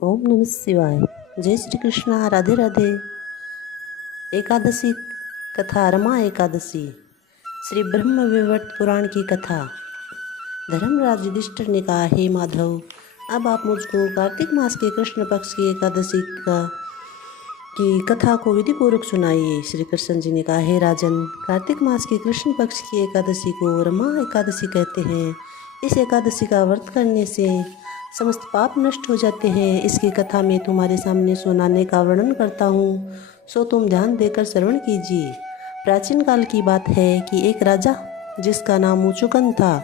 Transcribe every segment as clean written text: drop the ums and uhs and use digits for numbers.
ओम नमः शिवाय। जय श्री कृष्णा। राधे राधे। एकादशी कथा, रमा एकादशी। श्री ब्रह्म वैवर्त पुराण की कथा। धर्मराज युधिष्ठिर ने कहा, हे माधव, अब आप मुझको कार्तिक मास के कृष्ण पक्ष की एकादशी की कथा को विधि पूर्वक सुनाइए। श्री कृष्ण जी ने कहा, हे राजन, कार्तिक मास के कृष्ण पक्ष की एकादशी को रमा एकादशी कहते हैं। इस एकादशी का व्रत करने से समस्त पाप नष्ट हो जाते हैं। इसकी कथा मैं तुम्हारे सामने सुनाने का वर्णन करता हूँ, सो तुम ध्यान देकर श्रवण कीजिए। प्राचीन काल की बात है कि एक राजा जिसका नाम मुचुकन था,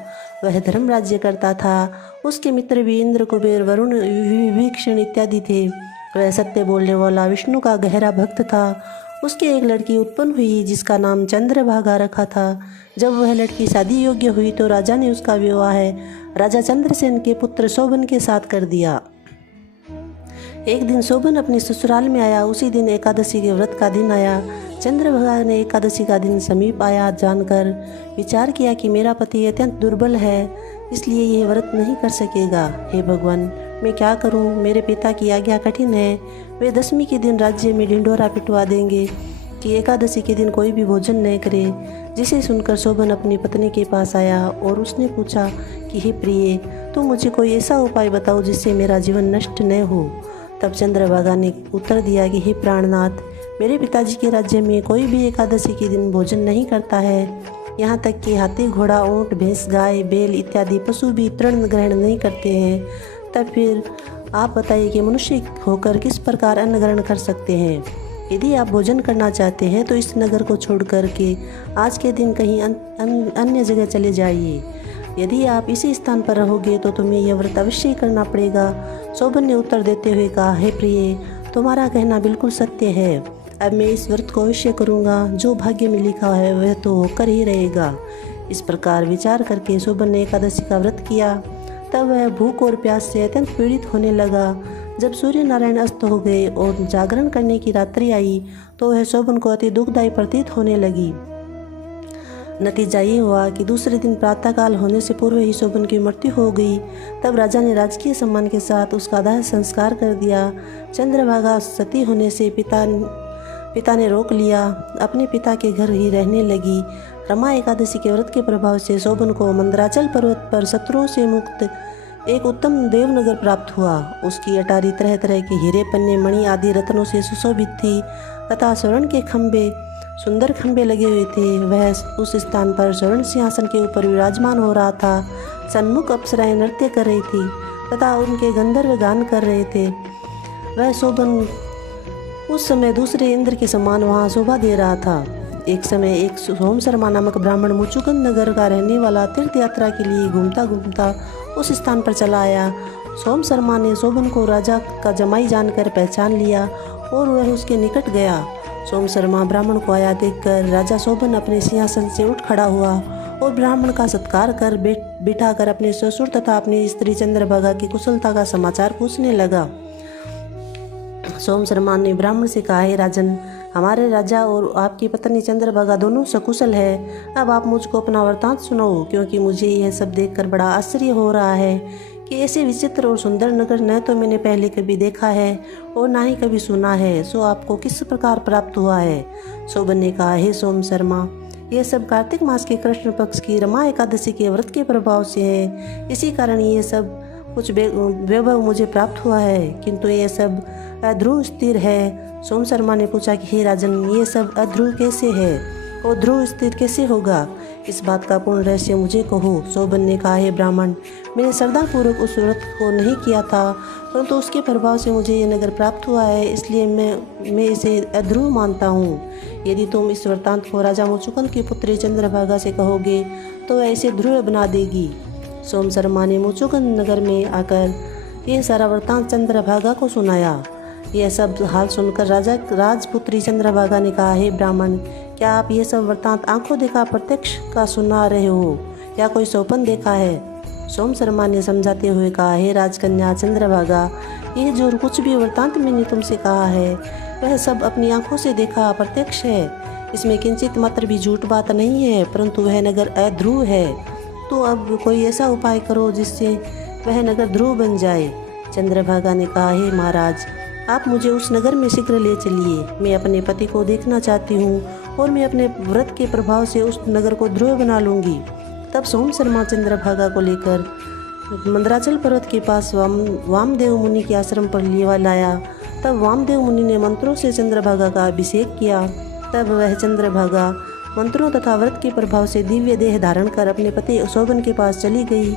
वह धर्म राज्य करता था। उसके मित्र भी इंद्र, कुबेर, वरुण, विभीषण इत्यादि थे। वह सत्य बोलने वाला विष्णु का गहरा भक्त था। उसकी एक लड़की उत्पन्न हुई जिसका नाम चंद्रभागा रखा था। जब वह लड़की शादी योग्य हुई तो राजा ने उसका विवाह राजा चंद्रसेन के पुत्र शोभन के साथ कर दिया। एक दिन शोभन अपने ससुराल में आया। उसी दिन एकादशी के व्रत का दिन आया। चंद्रभागा ने एकादशी का दिन समीप आया जानकर विचार किया कि मेरा पति अत्यंत दुर्बल है, इसलिए यह व्रत नहीं कर सकेगा। हे भगवान, मैं क्या करूं? मेरे पिता की आज्ञा कठिन है। वे दशमी के दिन राज्य में ढिंढोरा पिटवा देंगे कि एकादशी के दिन कोई भी भोजन न करे। जिसे सुनकर शोभन अपनी पत्नी के पास आया और उसने पूछा कि हे प्रिय, तुम मुझे कोई ऐसा उपाय बताओ जिससे मेरा जीवन नष्ट न हो। तब चंद्रभागा ने उत्तर दिया कि हे प्राणनाथ, मेरे पिताजी के राज्य में कोई भी एकादशी के दिन भोजन नहीं करता है। यहाँ तक कि हाथी, घोड़ा, ऊँट, भैंस, गाय, बैल इत्यादि पशु भी तृण ग्रहण नहीं करते हैं। तब फिर आप बताइए कि मनुष्य होकर किस प्रकार अन्न ग्रहण कर सकते हैं। यदि आप भोजन करना चाहते हैं तो इस नगर को छोड़ कर के आज के दिन कहीं अन्य जगह चले जाइए। यदि आप इसी स्थान पर रहोगे तो तुम्हें यह व्रत अवश्य करना पड़ेगा। शोभन ने उत्तर देते हुए कहा, हे प्रिय, तुम्हारा कहना बिल्कुल सत्य है। अब मैं इस व्रत को अवश्य करूँगा। जो भाग्य में लिखा है वह तो होकर ही रहेगा। इस प्रकार विचार करके शोभन ने एकादशी का व्रत किया। तब वह भूख और प्यास से अत्यंत पीड़ित होने लगा। जब सूर्य नारायण अस्त हो गए और जागरण करने की रात्रि आई तो वह शोभन को अति दुखदायी प्रतीत होने लगी। नतीजा ये हुआ कि दूसरे दिन प्रातःकाल होने से पूर्व ही शोभन की मृत्यु हो गई। तब राजा ने राजकीय सम्मान के साथ उसका दाह संस्कार कर दिया। चंद्रभागा सती होने से पिता ने रोक लिया। अपने पिता के घर ही रहने लगी। रमा एकादशी के व्रत के प्रभाव से शोभन को मंदराचल पर्वत पर शत्रुओं से मुक्त एक उत्तम देवनगर प्राप्त हुआ। उसकी अटारी तरह तरह के हीरे, पन्ने, मणि आदि रत्नों से सुशोभित थी तथा स्वर्ण के सुंदर खंभे लगे हुए थे। वह उस स्थान पर स्वर्ण सिंहासन के ऊपर विराजमान हो रहा था। सन्मुख अप्सराएं नृत्य कर रही थी तथा उनके गंधर्व गान कर रहे थे। वह शोभन उस समय दूसरे इंद्र के समान वहाँ शोभा दे रहा था। एक समय एक सोम शर्मा नामक ब्राह्मण मुचुकुंद नगर का रहने वाला तीर्थ यात्रा के लिए घूमता घूमता उस स्थान पर चला आया। सोम शर्मा ने शोभन को राजा का जमाई जानकर पहचान लिया और वह उसके निकट गया। सोम शर्मा ब्राह्मण को आया देखकर राजा शोभन अपने सिंहासन से उठ खड़ा हुआ और ब्राह्मण का सत्कार कर बिठाकर अपने ससुर तथा अपनी स्त्री चंद्रभागा की कुशलता का समाचार पूछने लगा। सोम शर्मा ने ब्राह्मण से कहा, हे राजन, हमारे राजा और आपकी पत्नी चंद्रभागा दोनों सकुशल है। अब आप मुझको अपना वृतांत सुनाओ, क्योंकि मुझे यह सब देखकर बड़ा आश्चर्य हो रहा है कि ऐसे विचित्र और सुंदर नगर न तो मैंने पहले कभी देखा है और ना ही कभी सुना है। सो आपको किस प्रकार प्राप्त हुआ है? शोभन ने कहा, हे सोम शर्मा, यह सब कार्तिक मास के कृष्ण पक्ष की रमा एकादशी के व्रत के प्रभाव से है। इसी कारण ये सब कुछ वैभव मुझे प्राप्त हुआ है, किंतु ये सब अध्रुव स्थिर है। सोम शर्मा ने पूछा कि हे राजन, ये सब अध्रुव कैसे है और ध्रुव स्थिर कैसे होगा? इस बात का पूर्ण रहस्य मुझे कहो। शोभन ने कहा, हे ब्राह्मण, मैंने श्रद्धापूर्वक उस व्रत को नहीं किया था, परंतु उसके प्रभाव से मुझे ये नगर प्राप्त हुआ है, इसलिए मैं इसे अध्रुव मानता हूँ। यदि तुम इस वृत्तांत को राजा मुचुकुंद की पुत्री चंद्रभागा से कहोगे तो वह इसे ध्रुव बना देगी। सोम शर्मा ने मुचुकुंद नगर में आकर यह सारा वृत्तांत चंद्रभागा को सुनाया। यह सब हाल सुनकर राजपुत्री चंद्रभागा ने कहा, हे ब्राह्मण, क्या आप ये सब वृत्तांत आंखों देखा प्रत्यक्ष का सुना रहे हो या कोई स्वप्न देखा है? सोम शर्मा ने समझाते हुए कहा, हे राजकन्या चंद्रभागा, यह जो कुछ भी वृत्तांत मैंने तुमसे कहा है वह सब अपनी आंखों से देखा प्रत्यक्ष है। इसमें किंचित मात्र भी झूठ बात नहीं है, परंतु वह नगर अध्रुव है। तो अब कोई ऐसा उपाय करो जिससे वह नगर ध्रुव बन जाए। चंद्रभागा ने कहा, हे महाराज, आप मुझे उस नगर में शीघ्र ले चलिए। मैं अपने पति को देखना चाहती हूँ और मैं अपने व्रत के प्रभाव से उस नगर को ध्रुव बना लूँगी। तब सोम शर्मा चंद्रभागा को लेकर मंदराचल पर्वत के पास वामदेव मुनि के आश्रम पर लेवा लाया। तब वामदेव मुनि ने मंत्रों से चंद्रभागा का अभिषेक किया। तब वह चंद्रभागा मंत्रों तथा व्रत के प्रभाव से दिव्य देह धारण कर अपने पति शोभन के पास चली गई।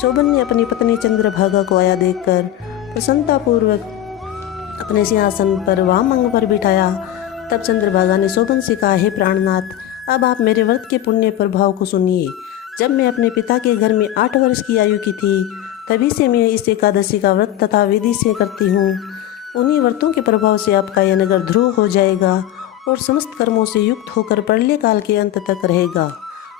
शोभन ने अपनी पत्नी चंद्रभागा को आया देखकर प्रसन्नतापूर्वक अपने सिंहासन पर वाम अंग पर बिठाया। तब चंद्रभागा ने शोभन से कहा, हे प्राणनाथ, अब आप मेरे व्रत के पुण्य प्रभाव को सुनिए। जब मैं अपने पिता के घर में 8 वर्ष की आयु की थी, तभी से मैं इस एकादशी का व्रत तथा विधि से करती हूँ। उन्हीं व्रतों के प्रभाव से आपका यह नगर ध्रुव हो जाएगा और समस्त कर्मों से युक्त होकर प्रलय काल के अंत तक रहेगा।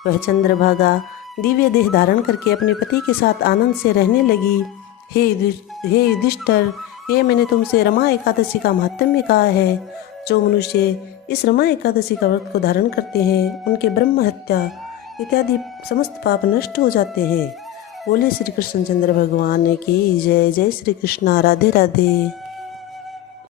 वह चंद्रभागा दिव्य देह धारण करके अपने पति के साथ आनंद से रहने लगी। हे युधिष्ठिर, ये मैंने तुमसे रमा एकादशी का महात्म्य कहा है। जो मनुष्य इस रमा एकादशी का व्रत को धारण करते हैं, उनके ब्रह्म हत्या इत्यादि समस्त पाप नष्ट हो जाते हैं। बोले श्री कृष्ण चंद्र भगवान की जय। जय श्री कृष्ण। राधे राधे।